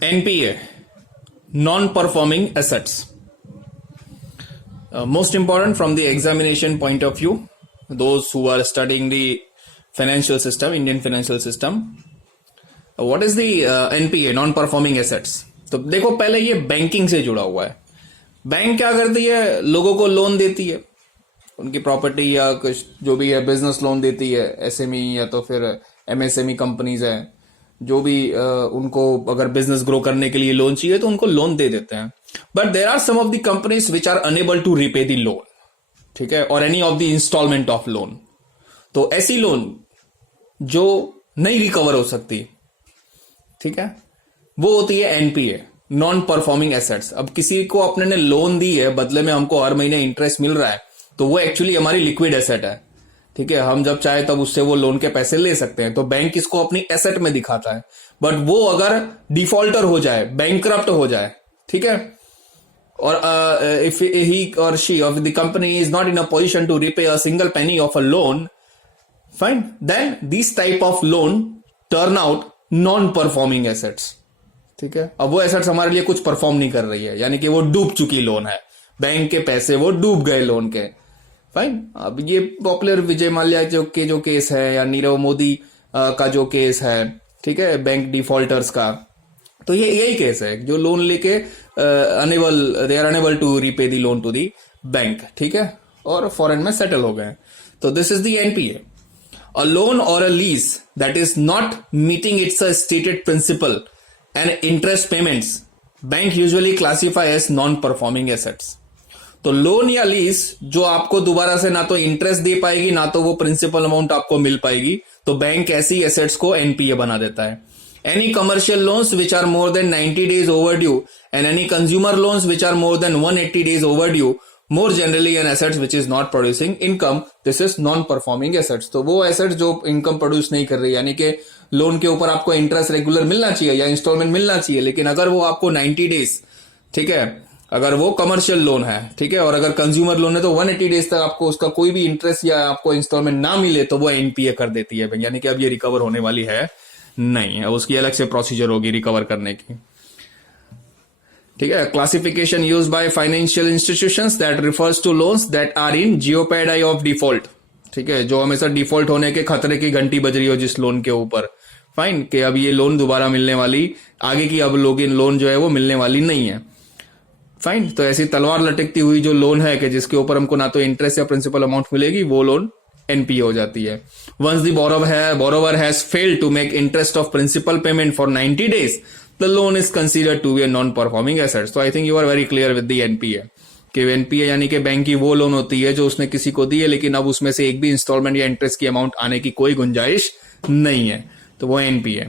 NPA, non-performing assets. Most important from the examination point of view, those who are studying the financial system, Indian financial system. What is the NPA, non-performing assets? तो देखो पहले ये banking से जुड़ा हुआ है. Bank क्या करती है? लोगों को लोन देती है, उनकी प्रॉपर्टी या कुछ जो भी है, बिजनेस लोन देती है, एसएमई या तो फिर एमएसएमई कंपनीज है, जो भी उनको अगर बिजनेस ग्रो करने के लिए लोन चाहिए तो उनको लोन दे देते हैं. But there are some of the companies which are enable to repay the loan, ठीक है, और any of the instalment of loan. तो ऐसी लोन जो नहीं रिकवर हो सकती, ठीक है, वो होती है एनपीए, नॉन परफॉर्मिंग एसेट्स. अब किसी को अपने ने लोन दी है, बदले में हमको हर महीने इंटरेस्ट मिल रहा है, तो वो एक्चुअली हमारी लिक्विड एसेट है, ठीक है. हम जब चाहे तब उससे वो लोन के पैसे ले सकते हैं. तो बैंक इसको अपनी एसेट में दिखाता है. बट वो अगर डिफॉल्टर हो जाए, बैंकरप्ट हो जाए, ठीक है, और इफ ही और she of the company is not in a position to repay a single penny of a loan, fine, then this type of loan turn out non performing assets, ठीक है. अब वो एसेट्स हमारे लिए कुछ perform नहीं कर रही है, यानी कि वो डूब चुकी लोन है, बैंक के पैसे वो डूब गए लोन के, फाइन. अब ये पॉपुलर विजय माल्या जो केस है, या नीरव मोदी का जो केस है, ठीक है, बैंक डिफॉल्टर्स का, तो ये यही केस है जो लोन लेके they are enable to repay the loan to the bank, ठीक है, और फॉरेन में सेटल हो गए. तो this is the NPA. A loan और a lease that is not meeting its a stated principal and interest payments, bank usually classify as non performing assets. तो loan या लीज जो आपको दोबारा से ना तो इंटरेस्ट दे पाएगी, ना तो वो प्रिंसिपल अमाउंट आपको मिल पाएगी, तो बैंक ऐसी एसेट्स को एनपीए बना देता है. Any commercial loans which are more than 90 days overdue and any consumer loans which are more than 180 days overdue, more generally an assets which is not producing income, this is non-performing assets. तो वो assets जो income produce नहीं कर रही, यानी कि loan के ऊपर आपको इंटरेस्ट रेगुलर मिलना चाहिए या इंस्टॉलमेंट मिलना चाहिए, लेकिन अगर वो आपको 90 days, ठीक है, अगर वो कमर्शियल लोन है, ठीक है, और अगर कंज्यूमर लोन है तो 180 days तक आपको उसका कोई भी इंटरेस्ट या आपको इंस्टॉलमेंट ना मिले, तो वो एनपीए कर देती है, यानी कि अब ये रिकवर होने वाली है नहीं. अब उसकी अलग से प्रोसीजर होगी रिकवर करने की, ठीक है. Classification used by financial institutions that refers to loans that are in jeopardy of default, ठीक है, जो हमेशा डिफॉल्ट होने के खतरे की घंटी बज रही हो जिस लोन के ऊपर, फाइन, कि अब ये लोन दोबारा मिलने वाली, आगे की अब लोन जो है वो मिलने वाली नहीं है, फाइन. तो ऐसी तलवार लटकती हुई जो लोन है कि जिसके ऊपर हमको ना तो इंटरेस्ट या प्रिंसिपल अमाउंट मिलेगी, वो लोन एनपीए हो जाती है. Once the borrower has failed to make interest of principal payment for 90 days, the loan is considered to be a non-performing asset. So I think you are very clear with the NPA. कि NPA यानी कि bank की वो loan होती है जो उसने किसी को दी है, लेकिन अब उसमें से एक भी इंस्टॉलमेंट या इंटरेस्ट की अमाउंट आने की कोई गुंजाइश नहीं है, तो वो NPA.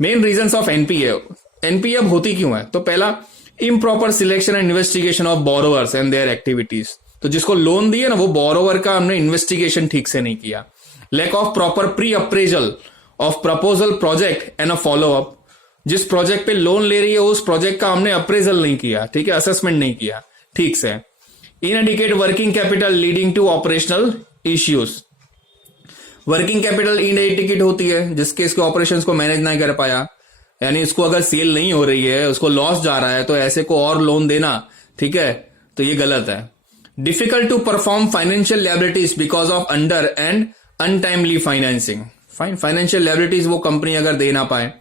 Main reasons of NPA. NPA अब होती क्यों है? तो पहला, improper selection and investigation of borrowers and their activities. तो जिसको लोन दी है ना, वो बोरोवर का हमने इन्वेस्टिगेशन ठीक से नहीं किया. Lack of proper pre appraisal of proposal project and a follow up. जिस प्रोजेक्ट पे लोन ले रही है उस प्रोजेक्ट का हमने अप्रेजल नहीं किया, ठीक है, असेसमेंट नहीं किया ठीक से. Inadequate working capital leading to operational issues. Working capital inadequate होती है जिसके इसके ऑपरेशंस को मैनेज नहीं कर पाया, यानी इसको अगर सेल नहीं हो रही है, उसको लॉस जा रहा है, तो ऐसे को और लोन देना, ठीक है, तो ये गलत है. Difficult to perform financial liabilities because of under and untimely financing. Fine, financial liabilities वो कंपनी अगर दे ना पाए.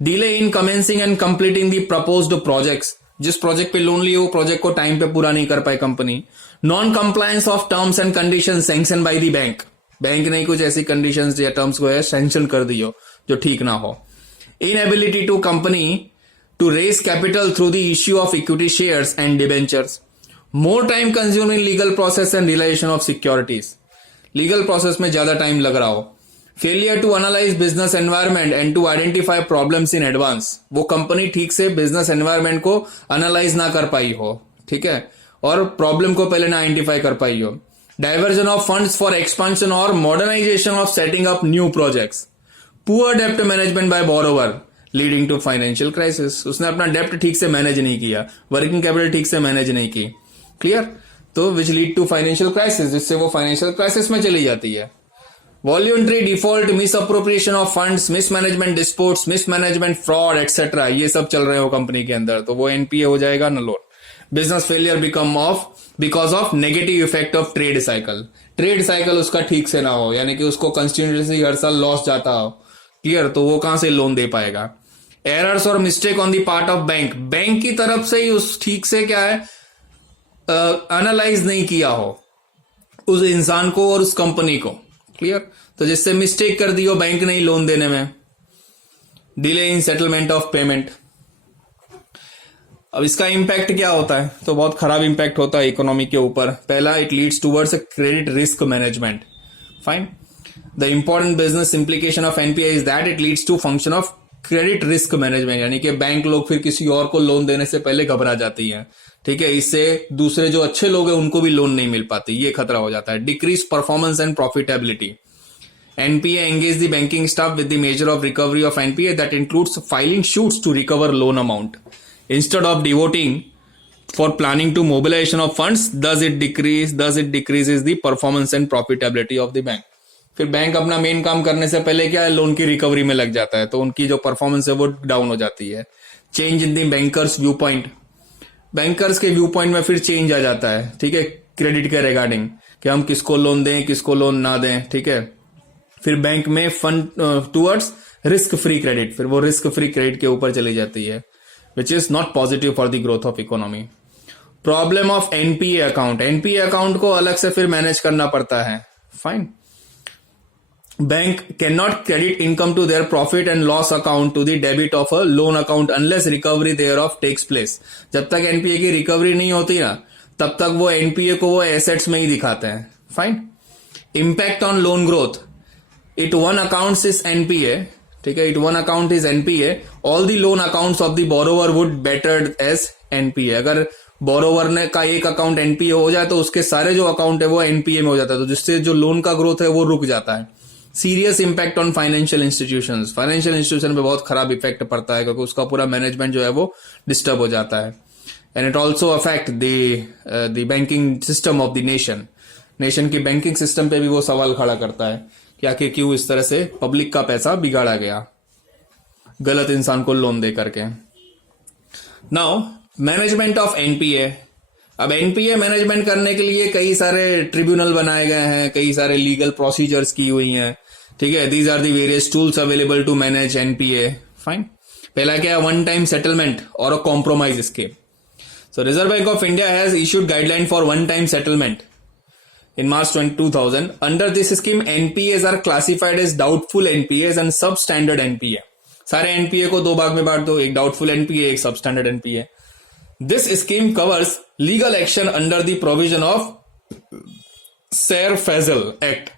Delay in commencing and completing the proposed projects. जिस प्रोजेक्ट पे लोन लिए वो प्रोजेक्ट को टाइम पे पूरा नहीं कर पाए company. Non compliance of terms and condition sanction by the bank. Bank ने कुछ ऐसी कंडीशंस या टर्म्स को है सैंक्शन कर दी हो जो ठीक ना हो. Inability to company to raise capital through the issue of equity shares and debentures. More time consuming legal process and realisation of securities. Legal process में ज्यादा टाइम लग रहा हो. Failure to analyse business environment and to identify problems in advance. वो company ठीक से business environment को analyse ना कर पाई हो, ठीक है, और प्रॉब्लम को पहले ना आइडेंटिफाई कर पाई हो. Diversion of funds for expansion और modernisation of setting up new projects. Poor डेप्ट management by borrower leading to financial crisis. उसने अपना डेप्ट ठीक से मैनेज नहीं किया, वर्किंग कैपिटल ठीक से मैनेज नहीं की, क्लियर, तो which lead to financial crisis, जिससे वो फाइनेंशियल क्राइसिस में चली जाती है. Voluntary default, misappropriation of funds, mismanagement disputes, mismanagement fraud et cetera, ये सब चल रहे हो कंपनी के अंदर, तो वो एनपीए हो जाएगा ना loan. Business failure become of because of negative effect of trade cycle, trade cycle उसका ठीक से ना हो, यानी कि उसको कंस्टिट्यूंसी हर साल लॉस जाता हो, क्लियर, तो वो कहां से लोन दे पाएगा। एरर्स और mistake on the part of bank, bank की तरफ से ही उस ठीक से क्या है एनालाइज नहीं किया हो उस इंसान को और उस कंपनी को, क्लियर, तो जिससे मिस्टेक कर दी हो बैंक ने लोन देने में। Delay in settlement of payment, अब इसका इंपैक्ट क्या होता है, तो बहुत खराब इंपैक्ट होता है इकोनॉमी के ऊपर। पहला, it leads towards credit risk management, fine. The important business implication of NPA is that it leads to function of credit risk management, यानी कि बैंक लोग फिर किसी और को लोन देने से पहले घबरा जाती हैं, ठीक है, इससे दूसरे जो अच्छे लोग हैं उनको भी लोन नहीं मिल पाती, ये खतरा हो जाता है। Decrease performance and profitability, NPA engage the banking staff with the major of recovery of NPA that includes filing suits to recover loan amount instead of devoting for planning to mobilization of funds, thus it decreases the performance and profitability of the bank। फिर bank अपना main काम करने से पहले क्या है, loan की recovery में लग जाता है, तो उनकी जो परफॉर्मेंस है वो डाउन हो जाती है। Change in the bankers view point, bankers के व्यू पॉइंट में फिर चेंज आ जाता है, ठीक है, क्रेडिट के रिगार्डिंग कि हम किसको लोन दें किसको लोन ना दें, ठीक है। फिर बैंक में fund towards risk free credit, फिर वो रिस्क फ्री क्रेडिट के ऊपर चली जाती है, which is not positive for the growth of economy। Problem of NPA account, NPA account को अलग से फिर मैनेज करना पड़ता है, fine. Bank can not credit income to their profit and loss account to the debit of a loan account unless recovery thereof takes place. जब तक NPA की रिकवरी नहीं होती ना, तब तक वो एनपीए को वो एसेट्स में ही दिखाते हैं, fine. Impact on loan growth, it one account is NPA, ठीक है, it one account is NPA, all the loan accounts of the borrower would better as NPA. अगर बोरोवर ने का एक अकाउंट एनपीए हो जाए तो उसके सारे जो अकाउंट है वो एनपीए में हो जाता है, तो जिससे जो लोन का ग्रोथ है वो रुक जाता है। Serious impact on financial institutions, financial institution पे बहुत खराब इफेक्ट पड़ता है क्योंकि उसका पूरा मैनेजमेंट जो है वो डिस्टर्ब हो जाता है। And it also affect the banking system of the nation, nation की बैंकिंग सिस्टम पे भी वो सवाल खड़ा करता है कि आखिर क्यों इस तरह से पब्लिक का पैसा बिगाड़ा गया गलत इंसान को लोन दे करके। नाउ मैनेजमेंट ऑफ एनपीए, अब एनपीए मैनेजमेंट करने के लिए कई सारे ट्रिब्यूनल बनाए गए हैं, कई सारे लीगल प्रोसीजर्स की हुई हैं, ठीक है। These are the various tools available to manage NPA, fine. पहला क्या है, वन टाइम सेटलमेंट और a compromise scheme. So Reserve Bank of India has issued guideline for one time settlement in March 2000. Under this scheme, NPAs are classified as doubtful NPAs and substandard NPA. सारे NPA को दो भाग में बांट दो, एक doubtful NPA, एक substandard NPA. This scheme covers legal action under the provision of Sayer-Faisal Act.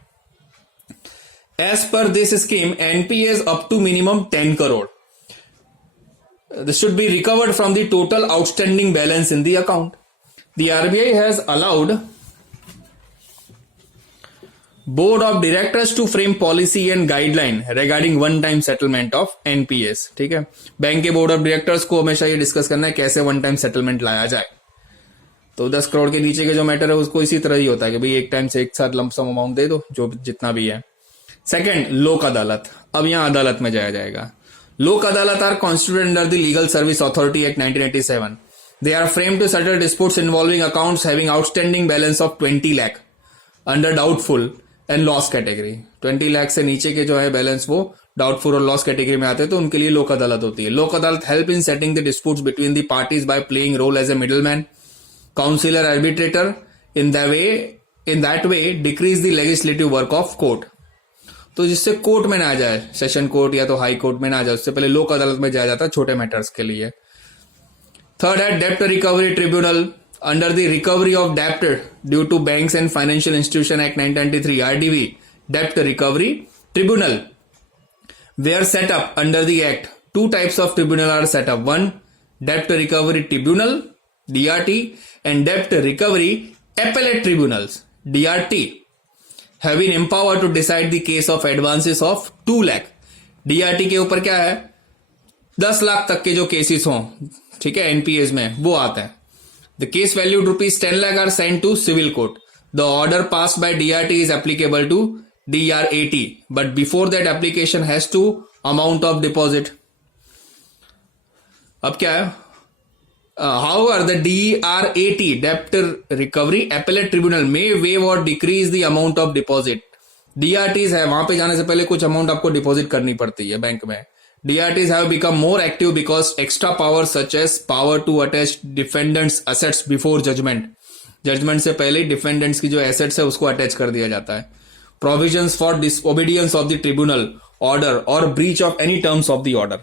As per this scheme, NPAs up to minimum 10 crore. This should be recovered from the total outstanding balance in the account. The RBI has allowed board of directors to frame policy and guideline regarding one time settlement of NPAs, ठीक है। Bank के board of directors को हमेशा ये discuss करना है कैसे one time settlement लाया जाए। तो 10 करोड़ के नीचे के जो मैटर है उसको इसी तरह ही होता है कि भाई एक टाइम से एक साथ लंपसम अमाउंट दे दो, जो जितना भी है। सेकंड, लोक अदालत, अब यहां अदालत में जाया जाएगा। Lok Adalat are constituted under the legal service authority act 1987। They are frame to settle disputes involving accounts having outstanding balance of 20 lakh under doubtful and loss category. 20 lakh से नीचे के जो है बैलेंस वो डाउटफुल और लॉस कैटेगरी में आते हैं, तो उनके लिए लोक अदालत होती है। Lok Adalat help in setting the disputes between the parties by playing role as a middleman, counsellor, arbitrator, in that way decreases the legislative work of court. तो जिससे कोर्ट में ना आ जाए, सेशन कोर्ट या तो हाई कोर्ट में ना आ जाए, उससे पहले लोक अदालत में जाया जाता है छोटे मैटर्स के लिए। थर्ड है डेप्ट recovery tribunal under the recovery of debt due to banks and financial institution act 1993 RDV debt recovery tribunal were set up under the act. Two types of tribunal are set up. One, debt recovery tribunal DRT and debt recovery appellate tribunals DRT have been empowered to decide the case of advances of 2 lakh. DRT के ऊपर क्या है, 10 लाख तक के जो cases हों, ठीक है, एनपीएस में वो आता है। The case valued rupees 10 lakh are sent to civil court. The order passed by DRT is applicable to DER80, but before that application has to amount of deposit. अब क्या है? However, the DER80 debt recovery appellate tribunal may waive or decrease the amount of deposit. DRTs है, वहां पे जाने से पहले कुछ अमाउंट आपको डिपॉजिट करनी पड़ती है बैंक में. DRTs have become more active because extra powers such as power to attach defendants assets before judgment. Judgement से पहले डिफेंडेंट्स की जो एसेट्स है उसको अटैच कर दिया जाता है. Provisions for disobedience of the tribunal order और breach of any terms of the order.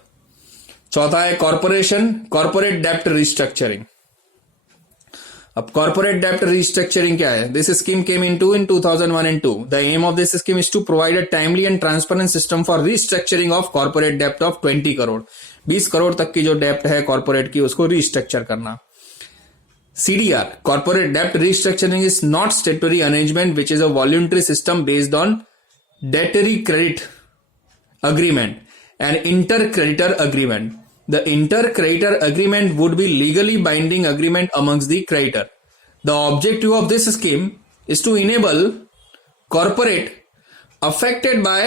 चौथा है कॉर्पोरेट डेप्ट रिस्ट्रक्चरिंग. अब कॉर्पोरेट डेप्ट रिस्ट्रक्चरिंग क्या है? This scheme came in 2001 and 2. The aim of this scheme is to provide a timely and transparent system for restructuring of corporate डेप्ट of 20 crore. 20 crore तक की जो डेप्ट है कॉर्पोरेट की उसको रिस्ट्रक्चर करना. CDR, corporate debt restructuring is not statutory arrangement which is a voluntary system based on debtor credit agreement and inter-creditor agreement. The inter-creditor agreement would be legally binding agreement amongst the creditor. The objective of this scheme is to enable corporate affected by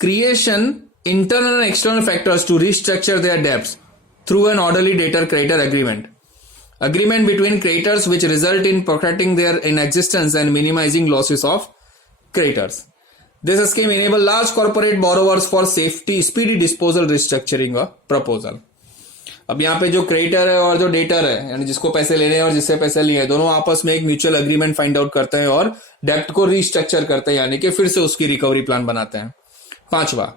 creation internal and external factors to restructure their debts through an orderly debtor-creditor agreement. Agreement between creditors which result in protecting their in existence and minimizing losses of creditors. This scheme enable large corporate borrowers for speedy disposal restructuring a proposal. अब यहाँ पे जो creditor है और जो debtor है यानी जिसको पैसे लेने हैं और जिससे पैसे लिए हैं दोनों आपस में एक म्यूचुअल एग्रीमेंट फाइंड आउट करते हैं और डेप्ट को रिस्ट्रक्चर करते हैं यानी कि फिर से उसकी रिकवरी प्लान बनाते हैं. पांचवा,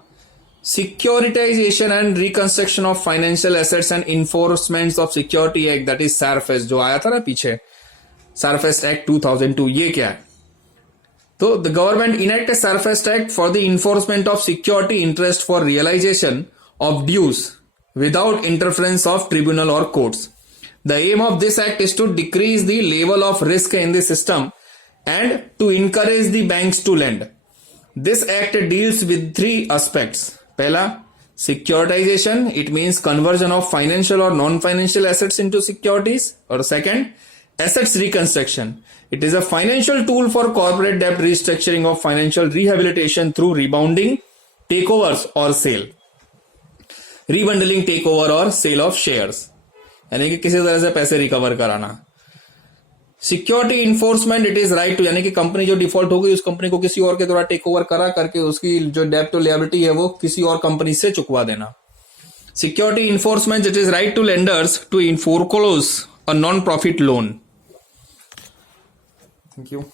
securitisation and reconstruction of financial assets and enforcement of security act that is SARFAESI जो आया था ना पीछे, सारफेस एक्ट 2002. ये क्या है? तो the government enact a SARFAESI act for the enforcement of security interest for realisation of dues without interference of tribunal or courts. The aim of this act is to decrease the level of risk in the system and to encourage the banks to lend. This act deals with three aspects. Pehla, securitization, it means conversion of financial or non-financial assets into securities. Or second, assets reconstruction. It is a financial tool for corporate debt restructuring of financial rehabilitation through rebounding, takeovers or sale. Rebundling, takeover और sale of shares यानी कि किसी तरह से पैसे recover कराना. Security enforcement, it is right to यानी कि कंपनी जो डिफॉल्ट हो गई उस कंपनी को किसी और के द्वारा टेक ओवर करा करके उसकी जो डेब्ट और लिएबिलिटी है वो किसी और कंपनी से चुकवा देना. Security enforcement, it is right to lenders to foreclose a non profit loan. Thank you.